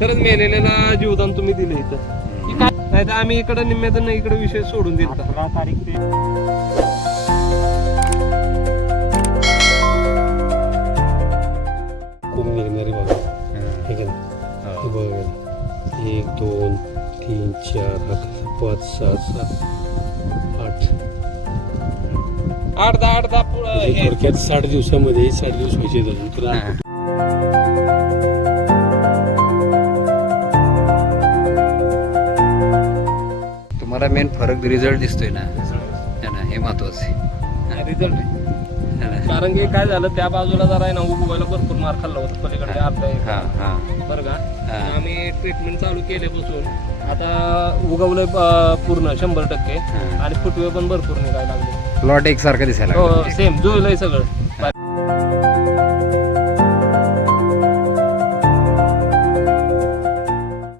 खरंच मेलेल्याला जीवदान तुम्ही दिलं इथं. नाही तर आम्ही इकडे निम्म्यातून इकडे विषय सोडून दिला. 18 तारीख ते खूप निघणारे बघा हे का नाही? हे बघा 1 2 3 4 5 6 7 8 8-10 पुढं थोडक्यात 60 दिवसामध्ये 60 दिवस व्हायचे अजून तर तुम्हाला मेन फरक रिझल्ट दिसतोय ना, है ना, हे महत्वाचं आहे. रिझल्ट आहे. कारण की काय झालं त्या बाजूला जरा आहे ना उगवायला भरपूर मार खाल्ला होता पलीकडे अर्धा बरं का. आम्ही ट्रीटमेंट चालू केल्यापासून आता उगवलंय पूर्ण 100% आणि फुटवे पण भरपूर निघायला लागले. प्लॉट एकसारखं दिसायला हो लागलं. सेम जुळलंय सगळं.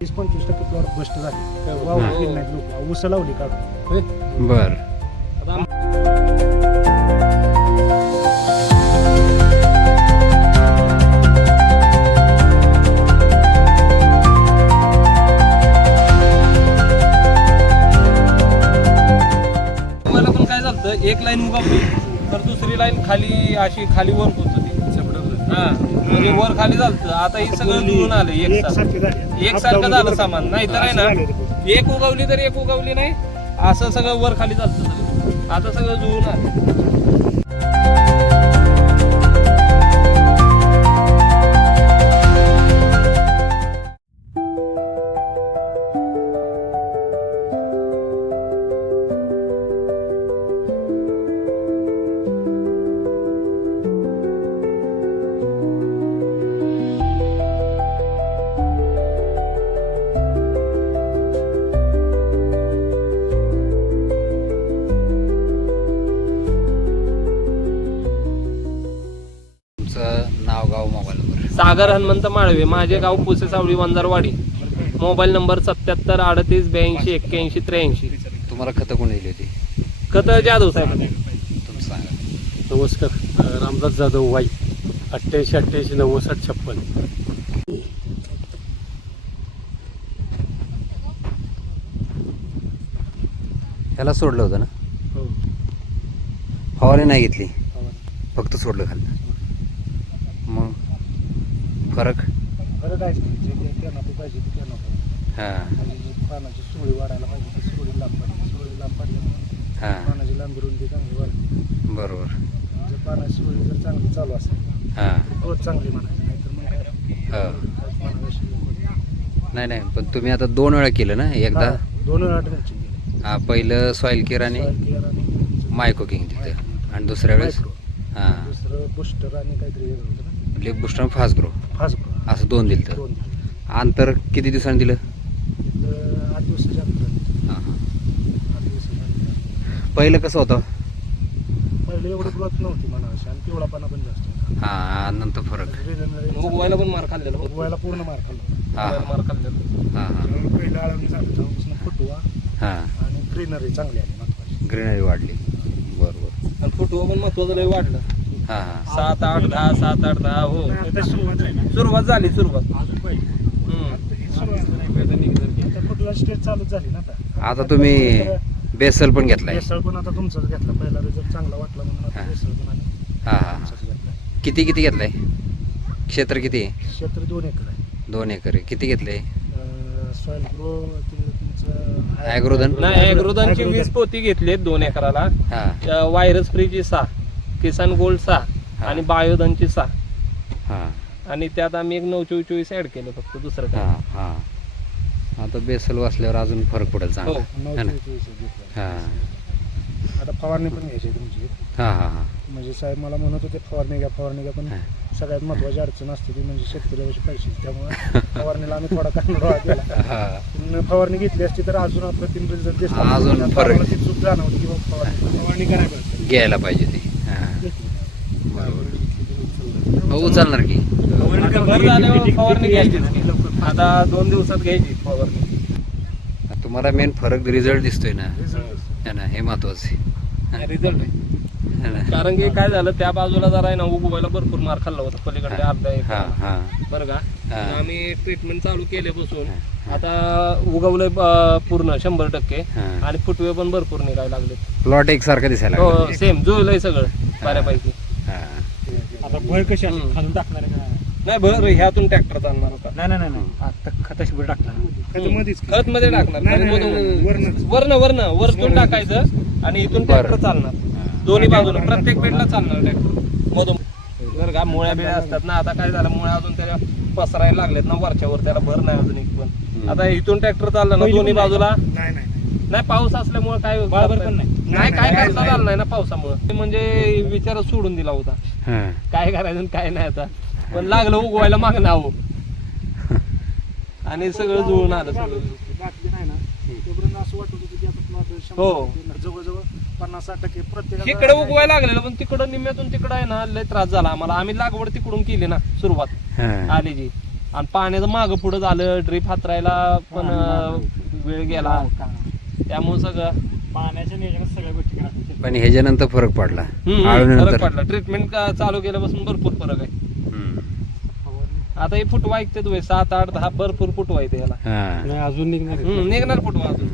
20-25% प्लॉट बस्ट झाले. ऊस लावली काढून. बर. मला पण काय झालं एक लाईन उगवली तर दुसरी लाईन खाली अशी खाली वर होत होती. हा म्हणजे वर खाली झालं. आता हे सगळं जुळून आलं एकसारखं झालं सामान. नाही तर आहे ना एक उगवली तर एक उगवली नाही असं सगळं वर खाली झालं सगळं. आता सगळं जुळून आलं. नाव, गाव, मोबाईल नंबर. सागर हनुमंत माळवे, माझे गाव पुसेसावळी वंजारवाडी. Mobile number 77 38 82 81 83. तुम्हाला खतं कोण दिली होती? खत जाधव साहेब. तुम्ही सांगा. नमस्कार, रामदास जाधव वाई 88 88 90 56. ह्याला सोडलं होतं ना? हो फवारणी नाही घेतली, फक्त सोडलं खाल्लं. मग फरक? बरं काय ते पाहिजे ते पानाची सोळी वाढायला पाहिजे ती सोळी लांब पाहिजे. सोळी लांब पडल्यामुळे हां पानाची लांबी रुंदी चांगली वाढते. बरोबर. जर पानाची सोळी जर चांगली चालू असेल हां तर चांगली म्हणायची. नाहीतर मग काय हो. म्हणावं. नाही नाही, पण तुम्ही आता 2 वेळा केलं ना? एकदा 2 वेळा ड्रेंचिंग केली. हा, पहिलं सॉईल केअर आणि मायको किंग तिथं, आणि दुसऱ्या वेळेस हां दुसरं बुस्टर आणि काहीतरी वेगळं होतं ना. Lip booster fast grow fast grow असं 2 दिलं. 2 दिले. अंतर किती दिवसांनी दिलं? 8 दिवसाच्या अंतराने. हां हां. 8 दिवसाच्या अंतराने. पहिलं कसं होतं? पहिले एवढं ग्रोथ नव्हती म्हणावं आणि पिवळापणा पण जास्त होता. हां, नंतर फरक. उगवायला पण मार खाल्लेला. उगवायला पूर्ण मार खाल्ला. हां मार खाल्लेला. हां हां पहिलं आळवणी झालं तेव्हापासून फुटवा हां. आणि ग्रीनरी चांगली आली महत्वाची. ग्रीनरी वाढली. बरोबर. आणि फुटवा पण महत्वाचं लय वाढलं. हां हां 7 8 10 7 8 10 हो आता सुरुवात आहे ना. सुरुवात झाली. अजून पाहिजे. आता फुटवा स्टेज चालूच झाली ना आता. आता तुम्ही बेसल पण घेतलाय? बेसळ पण आता तुमचाच घेतला. पहिला रिझल्ट चांगला वाटला म्हणून आता बेसळ पण आम्ही हां हां. तुमचाच घेतला. किती किती घेतलाय? क्षेत्र किती आहे? क्षेत्र 2 एकर आहे. 2 एकर आहे. किती घेतलंय? सॉइल ग्रो तुमचं ॲग्रोधन? नाही ॲग्रोधनची 20 पोती घेतलीत 2 एकराला. हां व्हायरस फ्रीची 6, किसान गोल्ड 6 आणि बायोधनची 6 हां आणि त्यात आम्ही एक 924 ऍड केलं फक्त. दुसरं काय. हां हां. आता बेसल वाचल्यावर अजून फरक पडेल चांगला. हो. है ना? 9 हां आता फवारणी पण घ्यायची तुमची. हां हां हां. म्हणजे साहेब मला म्हणत होते फवारणी घ्या पण हां. सगळ्यात महत्वाची अडचण असते ती म्हणजे शेतकऱ्याचे पैसे. त्यामुळे फवारणीला आम्ही थोडा कानडोळा दिला. हां. पण फवारणी घेतली असती तर अजून अप्रतिम रिझल्ट दिसला. अजून फरक. ती चूक जाणवती किंवा फवारणी करायला पाहिजे. घ्यायला पाहिजे ती. हां घेतली. बरोबर. हो उचलणार की? भर झाल्यावर फवारणी घ्यायचीच की. आता 2 दिवसात घ्यायची फवारणी. तुम्हाला मेन फरक रिझल्ट दिसतोय ना, Result. है ना? हे महत्वाचं आहे. रिझल्ट आहे. है ना? कारण की काय झालं त्या बाजूला जरा आहे ना उगवायला भरपूर मार खाल्ला होता पलीकडे अर्धा एक हां हां बरं का. हा. आम्ही ट्रीटमेंट चालू केल्यापासून आता उगवलंय पूर्ण 100% हा. आणि फुटवे पण भरपूर निघायला लागले. प्लॉट एकसारखं दिसायला लागला. हो सेम जुळलंय सगळं बऱ्यापैकी. हा. आता भर कशी हम्म. खालून टाकणार आहे का? नाही बरं ह्यातून ट्रॅक्टर चालणार होता. नाही आता खताशी भर टाकणार. मध्येच खत मध्ये टाकणार नाही, नाही, आणि नाही, वरनंच. वरनं वरतून टाकायचं आणि इथून ट्रॅक्टर चालणार दोन्ही बाजूला प्रत्येक बेडला चालणार ट्रॅक्टर मधून. जर का मुळ्या बिळ्या असतात ना, आता काय झालं मुळ्या अजून त्याला पसरायला लागलेत ना वरच्यावर, त्याला भर नाही अजून एक पण. आता इथून ट्रॅक्टर चालला ना दोन्ही बाजूला. नाही नाही नाही पाऊस असल्यामुळे काय बरोबर पण नाही. नाही काय नाही, करता झालं नाही ना पावसामुळे. म्हणजे विचार सोडून दिला होता हा. काय करायचं आणि काय नाही. आता पण लागलं उगवायला मागणं आहो आणि सगळं जुळून आलं सगळं. बाकी नाही ना तोपर्यंत असं वाटत होतं की आता प्लॉट हो. जवळजवळ 50-60% प्रत्येक इकडे उगवायला लागलेलं पण तिकडं निम्म्यातून तिकडं आहे ना लय त्रास झाला आम्हाला. आम्ही लागवड तिकडून केली ना सुरुवात हा. आली जी, आणि पाण्याचं मागं पुढं झालं. ड्रीप हातरायला पण वेळ गेला त्यामुळे सगळं पाण्याच्या नियोजनात सगळ्या गोष्टी करायच्या. पण ह्याच्यानंतर फरक पडला फरक आळूनंतर. पडला. ट्रीटमेंट चालू केल्यापासून भरपूर फरक आहे. आता हे फुटवा ऐकते तुम्ही 7, 8, 10 भरपूर फुटवा येते याला. हा. नाही अजून निघणार आहे. निघणार फुटवा अजून.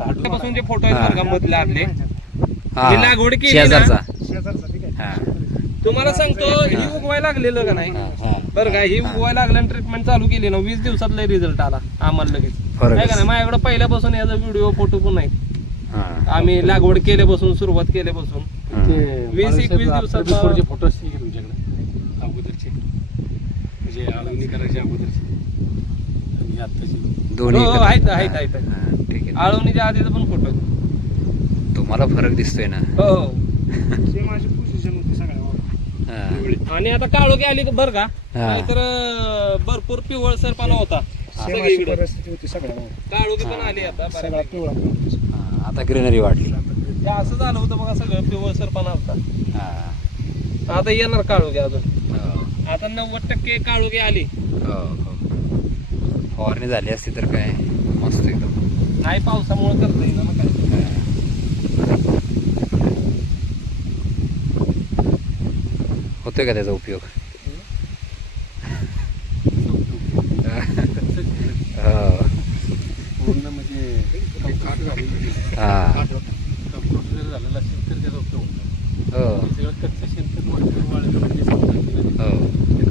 आतापासून जे फोटो आहेत बरं का मधले आपले हा. जी लागवड केली ना, शेजारचा. शेजारचा ठीक आहे. हा. तुम्हाला सांगतो ही उगवायला लागलेलं का नाही हा. बरं का, ही उगवायला लागलं आणि ट्रीटमेंट चालू केली ना 20 दिवसात लय रिझल्ट आला आम्हाला लगेच. फरक आहे का नाही, माझ्याकडे पहिल्यापासून याचा व्हिडिओ फोटो पण नाही. हा. आम्ही लागवड केल्यापासून सुरुवात केल्यापासून हा. 20-21 दिवसात बिफोरचे फोटो असतील की तुमच्याकडे अगोदरचे, म्हणजे आळवणी करायच्या अगोदरचे आणि आत्ताचे? दोन्ही हो, एकत्र. आहेत आहेत आहेत हा, ठीक आहे. आळवणीच्या आधीचा पण फोटो आहे. तुम्हाला फरक दिसतोय ना. हो ते माझी पोझिशन होती सगळ्या. हा. आणि आता काळोखी आली बरं का, हा. नाहीतर भरपूर पिवळसरपणा होता सेमाची सगळीकडे. परिस्थिती होती सगळ्या. काळोखी पण आली आता सगळा बऱ्यापैकी. पिवळा पिवळा. हा, आता ग्रीनरी वाढली. ते असं झालं होतं बघा सगळं पिवळसरपणा होता. हा. आता येणार काळोखी अजून. हो. आता 90% काळोखी आली. हो, हो. फवारणी झाली असती तर काय मस्त एकदम. नाही पावसामुळे करता येईल ना काय. होतोय का त्याचा उपयोग? हो. पूर्ण म्हणजे काट झालेली हा. कंपोस्ट जर झालेला असेल तर त्याचा उपयोग होतो. हो. सगळं कच्चं शेणखत वरती वाळलं म्हणजे समजा हो.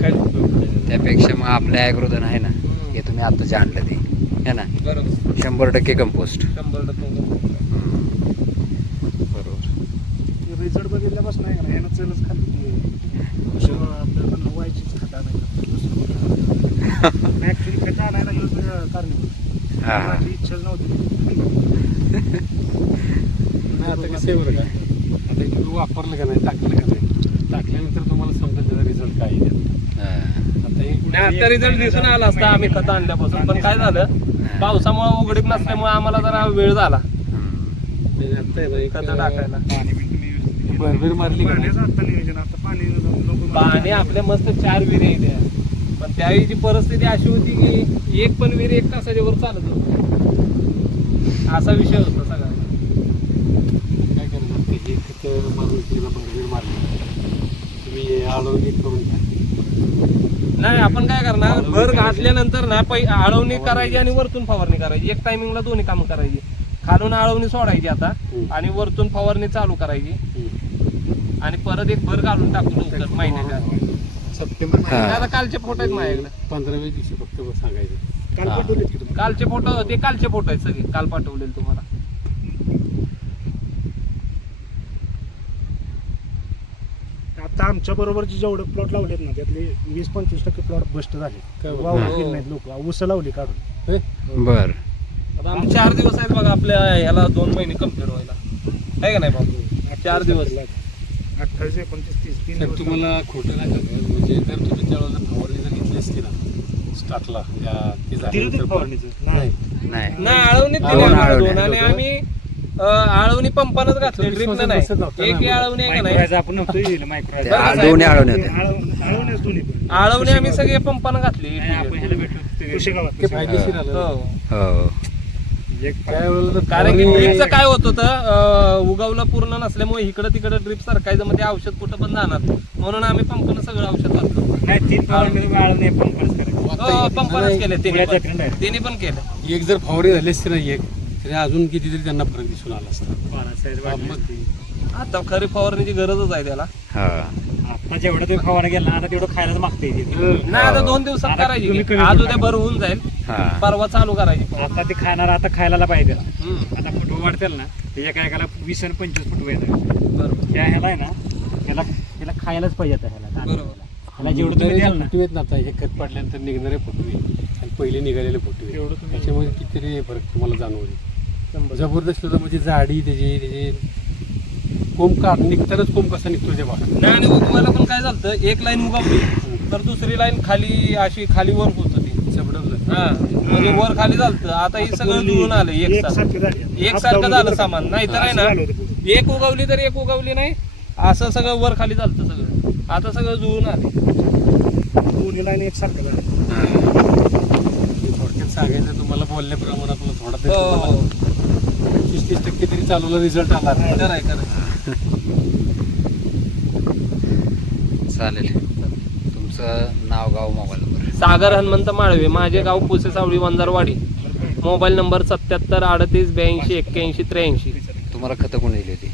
काय उपयोग नाही. त्यापेक्षा मग आपलं ॲग्रोधन आहे ना, हे तुम्ही आता जे आणलं ते है ना, बरोबर 100% कंपोस्ट. 100%. बरोबर. रिझल्ट बघितल्यापासून नाही का ह्यानं चलच खाल्ली. आपल्याला व्हायचीच खाता नाही. ऍक्च्युली खत आणायला गेलो कारण हा. माझी इच्छाच नव्हती. नाही आता कसं आहे बरं का, आता हे तुम्ही वापरलं का नाही, टाकलं का नाही, टाकल्यानंतर तुम्हाला समजेल त्याचा रिझल्ट काय आहे. हा. आता हे नाही आता रिझल्ट दिसून आला असता आम्ही खत आणल्यापासून, पण काय झालं पावसामुळे उघडीप नसल्यामुळे आम्हाला जरा वेळ झाला म्हणजे आता आहे ना, एक खत टाकायला. भरभर मारली का नाही, पाण्याचं आता नियोजन आता पाणी नको. पाणी आपल्या मस्त 4 विहिरी आहे त्या, पण त्यावेळीची परिस्थिती अशी होती की एक पण विहीर 1 तासाच्या वर चालत नव्हती. असा विषय होता सगळा. काय करणार ते हे खत मारून तिला भरभर मारली, तुम्ही आळवणी करून घ्या. नाही आपण काय करणार, भर घातल्यानंतर ना आळवणी करायची आणि वरतून फवारणी करायची. एक टायमिंगला दोन्ही कामं करायची. खालून आळवणी सोडायची आता आणि वरतून फवारणी चालू करायची आणि परत एक भर घालून टाकून नंतर महिन्याच्या सप्टेंबर हा. आता कालचे फोटो आहेत माझ्याकडे. 15व्या दिवशी फक्त सांगायचं. काल पाठवलेत की तुम्ही? कालचे फोटो ते कालचे फोटो आहेत सगळे, काल पाठवलेले तुम्हाला. आता आमच्या बरोबरचे जेवढे प्लॉट लावलेत ना त्यातले 20-25% प्लॉट बस्ट झाले. हो. वावरात गेले नाहीत लोक, ऊस लावली काढून. बर. आता आमचे 4 दिवस आहेत बघा आपल्या ह्याला 2 महिने कंप्लीट व्हायला, आहे का नाही बाबू? 4 दिवस. 28, 29, 30 3 तर दिवस. तुम्हाला खोटं नाही सांगत, म्हणजे जर तुम्ही त्यावेळेला फवारणी जर घेतली असती ना स्टार्टला, ते दिलं ते झाल्यानंतर फवारणीचं? नाही. नाही. ना आळवणीत दिली आळवणी, आम्हाला आळवणी. 2 आणि आम्ही आळवणी पंपानच घातली, ड्रिपनं नाही. एक आळवणी आहे का नाही, आपण नव्हतं येईल मायक्रोरायझर. त्या बरं, दोन्ही आळवणी होत्या. आळवण्याच दोन्ही पण. आळवणी आम्ही सगळे पंपानं घातली. आपण ह्याला भेटलो कृषी गावात. ते फायदेशीर आलं. हो. हो. त्यावेळेला तर कारण की फवारणी- ड्रिपचं काय होत होतं, उगवलं पूर्ण नसल्यामुळे इकडं तिकडं ड्रिप सरकायचं, मध्ये औषध कुठं पण जाणार, म्हणून आम्ही पंपानं सगळं औषध घातलं. नाही 3 फवारणी तुम्ही आळवणी पंपच करायचं. आता पंपरच केले पुण्याच्या trend आहे. तिने पण केलं. एक जर फवारणी झाली असती ना एक तरी अजून कितीतरी त्यांना फरक दिसून आला असता. आता खरी फवारणीची गरजच आहे त्याला. हा आता जेवढं तुम्ही फवारा गेला ना आता तेवढं खायलाच मागते नाही आता 2 दिवसात आता करायची. कमी आज उद्या बरं होऊन जाईल. हा परवा चालू करायची. आता ते खाणार आता खायला पाहिजे हम्म. आता फुटवा वाढतील ना ते एका एकाला 20 आणि 25 फुटवे येतात बरोबर त्या ह्याला आहे ना ह्याला खायलाच पाहिजे आता ह्याला बरोबर. ह्याला जेवढं तुम्ही द्याल ना फुटवे आहेत ना आता हे खत पडल्यानंतर निघणारे फुटवे आणि पहिले निघालेले फुटवे तेवढं तुम्ही- त्याच्यामध्ये कितीतरी फरक तुम्हाला जाणवले. जबरदस्त होतं म्हणजे जाडी त्याचे कोंब काढ निघतानाच कोंब कसा निघतो ते बघा. नाही आणि उगवायला पण काय झालं, एक लाईन उगवली तर दुसरी लाईन खाली अशी खाली वर होत होती. जबरदस्त हा म्हणजे वर खाली झालं. आता हे सगळं जुळून आलं एकसारखं झालं सामान. नाहीतर आहे ना एक उगवली तर एक उगवली नाही असं सगळं वर खाली झालं सगळं. आता सगळं जुळून आले. दोन्ही लाईन एकसारखं झालं. थोडक्यात सांगायचं तुम्हाला बोलल्याप्रमाणे आपलं थोडा तरी हो, तुम्हाला हो. 25-30% तरी चालवला रिझल्ट आला. खरंय, खरंय. चालेल. तुमचं नाव गाव मोबाईल नंबर. सागर हनुमंत माळवे, माझे गाव पुसे सावळी वंजारवाडी. Mobile number 77 38 82 81 83. तुम्हाला खतं कोण दिली होती?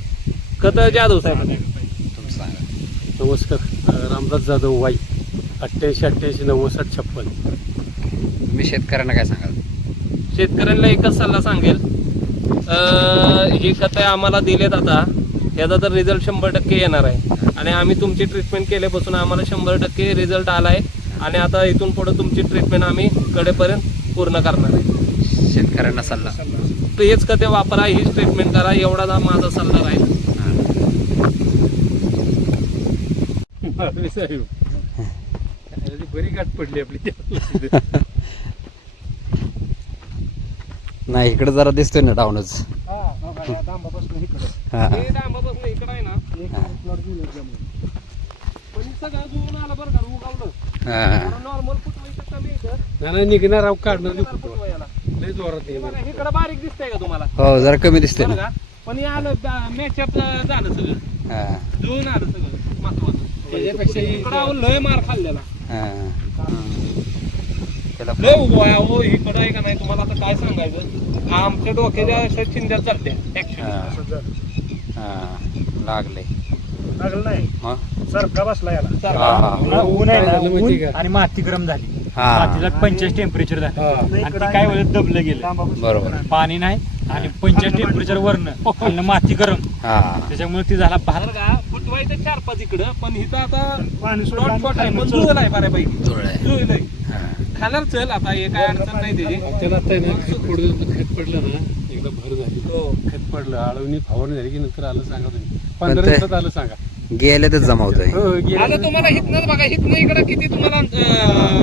खत जाधव साहेब. तुमचं सांगा. नमस्कार, रामदास जाधव वाई 88 88 90 56. तुम्ही शेतकऱ्यांना काय सांगाल? शेतकऱ्यांना एकच सल्ला सांगेल, ही खतं आम्हाला दिलेत आता याचा तर रिझल्ट 100% येणार आहे. आणि आम्ही तुमची ट्रीटमेंट केल्यापासून आम्हाला 100% रिझल्ट आला आहे. आणि आता इथून पुढे तुमची ट्रीटमेंट आम्ही कडेपर्यंत पूर्ण करणार आहे. शेतकऱ्यांना सल्ला. तर हेच खते वापरा, हीच ट्रीटमेंट करा, एवढा माझा सल्ला राहील. साहेब बरी गाठ पडली आपली. नाही इकडे जरा दिसतोय ना डाऊनच. दांबापासून इकडे हा हे डांबापासून इकडं आहे ना, प्लॉट दिलं जमून. पण हे सगळं जुळून आलं बरं का, उगवलं. हा नॉर्मल फुटवायचं कमी येतं. नाही निघणार आहो काढणार नाही फुटवा. फुटवा याला. लय जोरात हे येणार. बघा, इकडं बारीक दिसतंय का तुम्हाला? हो जरा कमी दिसतोय बरं ना. का? पण हे आलं मॅचअप झालं सगळं, हा जुळून आलं सगळं महत्वाचं. त्याच्यापेक्षा इकडं आहो लय मार खाल्लेला, हा त्याला लय उगवाय हो. इकडं आहे का नाही तुम्हाला आता काय सांगायचं, आमच्या डोक्याच्या अशा चिंध्यात चालत्या ऍक्च्युली. असं झालं. हा लागले लागलं नाही मग. सरका बसला याला हा. ऊन आहे ना, काय झालं माहिती ऊन का? आणि माती गरम झाली. हा. मातीला 45 टेम्परेचर झालं आणि ते काय वेळेत दबलं गेलं. बरोबर. पाणी नाही आणि 45 टेम्परेचर वरनं आणि माती गरम, हा त्याच्यामुळे ती झाला भात. बरं का, फुटवायचं 4-5 इकडं, पण इथं आता पाणी प्लॉट छोट आहे पण जुळलं आहे बऱ्यापैकी. जुळलंय. जुळलंय. हा. खाणार चल आता, हे काय अडचण नाही त्याची. त्याला आता आहे ना खत पडलं ना एकदा भर झाली. हो. खत पडलं आळवणी फवारणी झाली की नंतर आलं सांगा तुम्ही. पण 15 ते- दिवसात आलं सांगा. गेल्यातच जमावतोय. हो, गेलं. आता तुम्हाला हितनंच बघा, हितनं इकडं किती तुम्हाला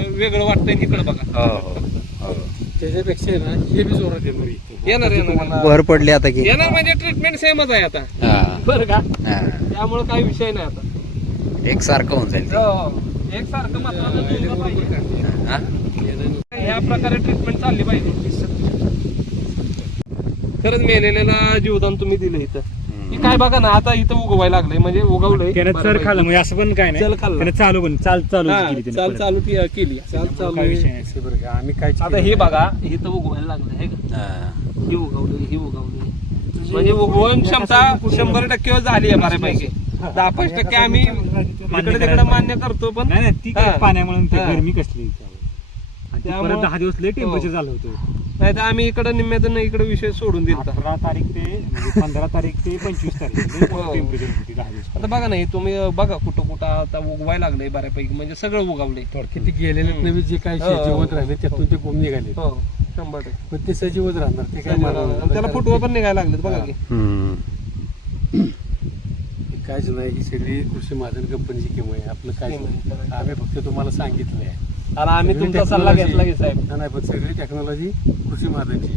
वेगळं वाटतंय इकडं बघा. हो हो त्याच्यापेक्षा आहे ना हे बी जोरात येणार इथे. येणार भर पडली आता की. येणार म्हणजे ट्रीटमेंट सेमच आहे आता. हा बरं का, हा. त्यामुळे काही विषय नाही आता. एकसारखं होऊन जाईल ते. हो. एकसारखं महत्वाचं जुळलं पाहिजे. हा? ह्या प्रकारे ट्रीटमेंट चालली पाहिजे. खरंच मेलेल्याला जीवदान तुम्ही दिलं इथं. हम्म. हे काय बघा ना, आता इथं उगवायला लागलंय म्हणजे उगवलंय. त्याने चर खाल्लं म्हणजे असं पण काय नाही. चल खाल्लं. त्याने चालू पण चालू हा, केली त्याने चाल परत. चालू केली. काय विषय नाही. असं बरं का आम्ही काय आता हे बघा, इथं उगवायला लागलंय हे का, हा. ही उगवली. म्हणजे उगवण क्षमता 100% झाली आहे बऱ्यापैकी. 10-5% आम्ही इकडे तिकडे मान्य करतो, पण नाही ती काय हा. पाण्यामुळे ती हा. गरमी कसली आणि ती त्यामुळं- परत 10 दिवस लय टेम्परेचर हो. झालं होतं. नाही तर आम्ही इकडे निम्म्यातून इकडे विषय सोडून दिला. 18 तारीख ते म्हणजे 15 तारीख ते 25 तारीख हो. टेम्परेचर होती 10 दिवस. आता बघा नाही तुम्ही बघा कुठं आता उगवायला लागलंय बऱ्यापैकी, म्हणजे सगळं उगवलंय. किती गेलेले नवीन जे काय हो. जिवंत राहिले त्यातून ते कोंब निघाले. हो 100%. पण ते सजीवच राहणार ते काय मरणार. आणि त्याला फुटवा पण निघायला लागलेत बघा की. हम्म. कायच नाही ही सगळी कृषी महाजन कंपनीची किंमत आहे. आपलं काय नाही. आम्ही फक्त तुम्हाला सांगितलंय. आणि आम्ही सगळी तुमचा सल्ला technology- घेतला की साहेब. नाही पण सगळी टेक्नॉलॉजी कृषी महाजनची.